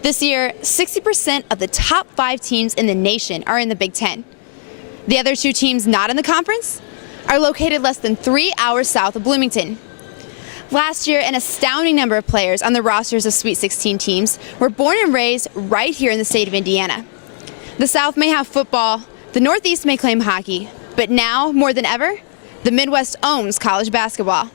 This year, 60% of the top 5 teams in the nation are in the Big Ten. The other 2 teams not in the conference are located less than 3 hours south of Bloomington. Last year, an astounding number of players on the rosters of Sweet 16 teams were born and raised right here in the state of Indiana. The South may have football, the Northeast may claim hockey, but now, more than ever, the Midwest owns college basketball.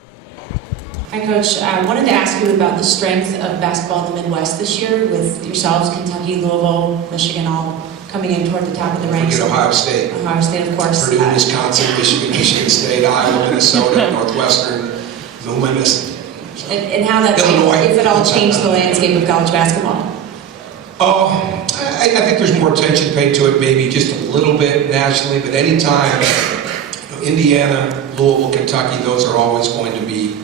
Hi, Coach. I wanted to ask you about the strength of basketball in the Midwest this year, with yourselves, Kentucky, Louisville, Michigan, all coming in toward the top of the ranks. Ohio State. Ohio State, of course. Purdue, Wisconsin, Michigan State, Iowa, Minnesota, Northwestern, Loomis. And how that, if at all, changed the landscape of college basketball? I think there's more attention paid to it, maybe just a little bit nationally, but anytime Indiana, Louisville, Kentucky, those are always going to be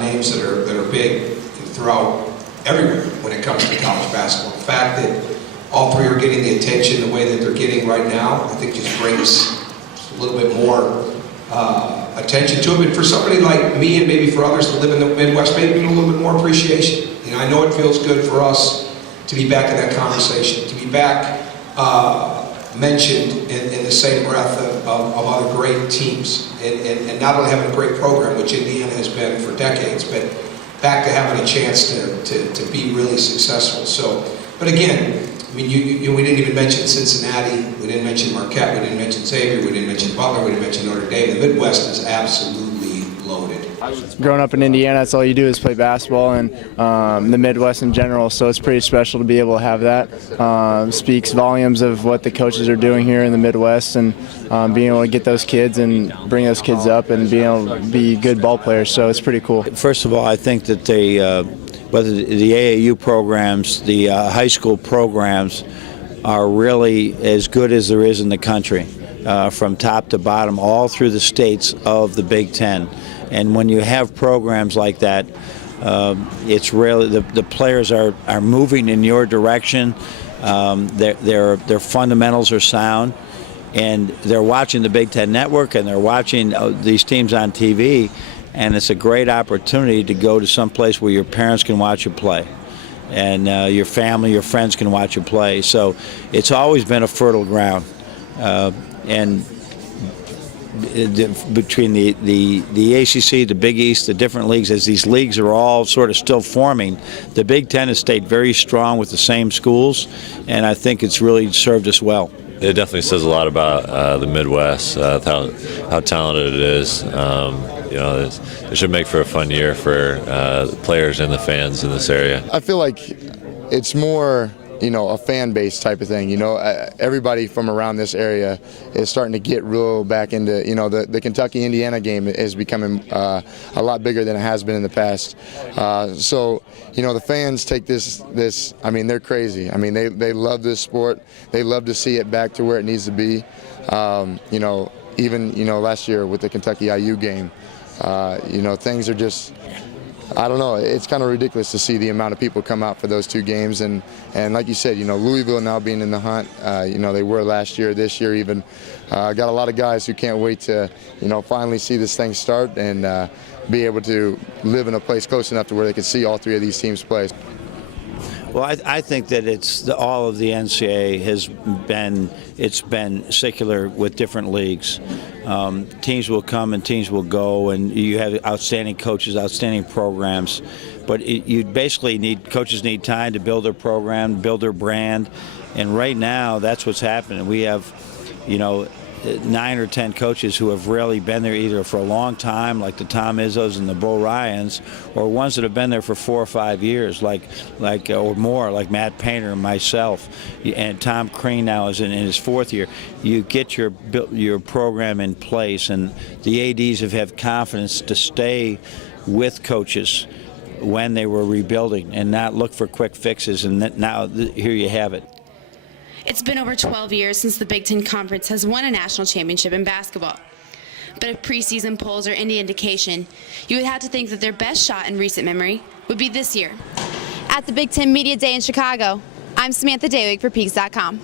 names that are big throughout everywhere when it comes to college basketball. The fact that all 3 are getting the attention the way that they're getting right now, I think just brings a little bit more attention to it. But for somebody like me and maybe for others that live in the Midwest, maybe a little bit more appreciation. You know, I know it feels good for us to be back in that conversation, to be back mentioned in the same breath of other great teams, and not only having a great program, which Indiana has been for decades, but back to having a chance to be really successful. So, but again, I mean, we didn't even mention Cincinnati, we didn't mention Marquette, we didn't mention Xavier, we didn't mention Butler, we didn't mention Notre Dame. The Midwest is absolutely loaded. Growing up in Indiana, that's all you do is play basketball, and the Midwest in general, so it's pretty special to be able to have that. Speaks volumes of what the coaches are doing here in the Midwest, and being able to get those kids and bring those kids up and being able to be good ball players, so it's pretty cool. First of all, I think that they, whether the AAU programs, the high school programs, are really as good as there is in the country, from top to bottom, all through the states of the Big Ten. And when you have programs like that, it's really the players are moving in your direction. Their fundamentals are sound, and they're watching the Big Ten Network, and they're watching these teams on TV, and it's a great opportunity to go to some place where your parents can watch you play, and your family, your friends can watch you play. So it's always been a fertile ground, and between the ACC, the Big East, the different leagues, as these leagues are all sort of still forming, the Big Ten has stayed very strong with the same schools, and I think it's really served us well. It definitely says a lot about the Midwest, how talented it is. You know, it should make for a fun year for the players and the fans in this area. I feel like it's more, you know, a fan base type of thing. You know, everybody from around this area is starting to get real back into, you know, the Kentucky-Indiana game is becoming a lot bigger than it has been in the past. So, you know, the fans take this, I mean, they're crazy. I mean, they love this sport. They love to see it back to where it needs to be. You know, even, you know, last year with the Kentucky-IU game, you know, things are just, I don't know, it's kind of ridiculous to see the amount of people come out for those 2 games, and like you said, you know, Louisville now being in the hunt, you know, they were last year, this year even, got a lot of guys who can't wait to, you know, finally see this thing start and be able to live in a place close enough to where they can see all 3 of these teams play. Well, I think that it's all of the NCAA has been secular with different leagues. Teams will come and teams will go, and you have outstanding coaches, outstanding programs, but you basically coaches need time to build their program, build their brand, and right now that's what's happening. We have, you know, 9 or 10 coaches who have really been there either for a long time, like the Tom Izzos and the Bo Ryans, or ones that have been there for 4 or 5 years, like or more, like Matt Painter and myself, and Tom Crean now is in his 4th year. You get your program in place, and the ADs have had confidence to stay with coaches when they were rebuilding and not look for quick fixes, and now here you have it. It's been over 12 years since the Big Ten Conference has won a national championship in basketball. But if preseason polls are any indication, you would have to think that their best shot in recent memory would be this year. At the Big Ten Media Day in Chicago, I'm Samantha Dewig for Peaks.com.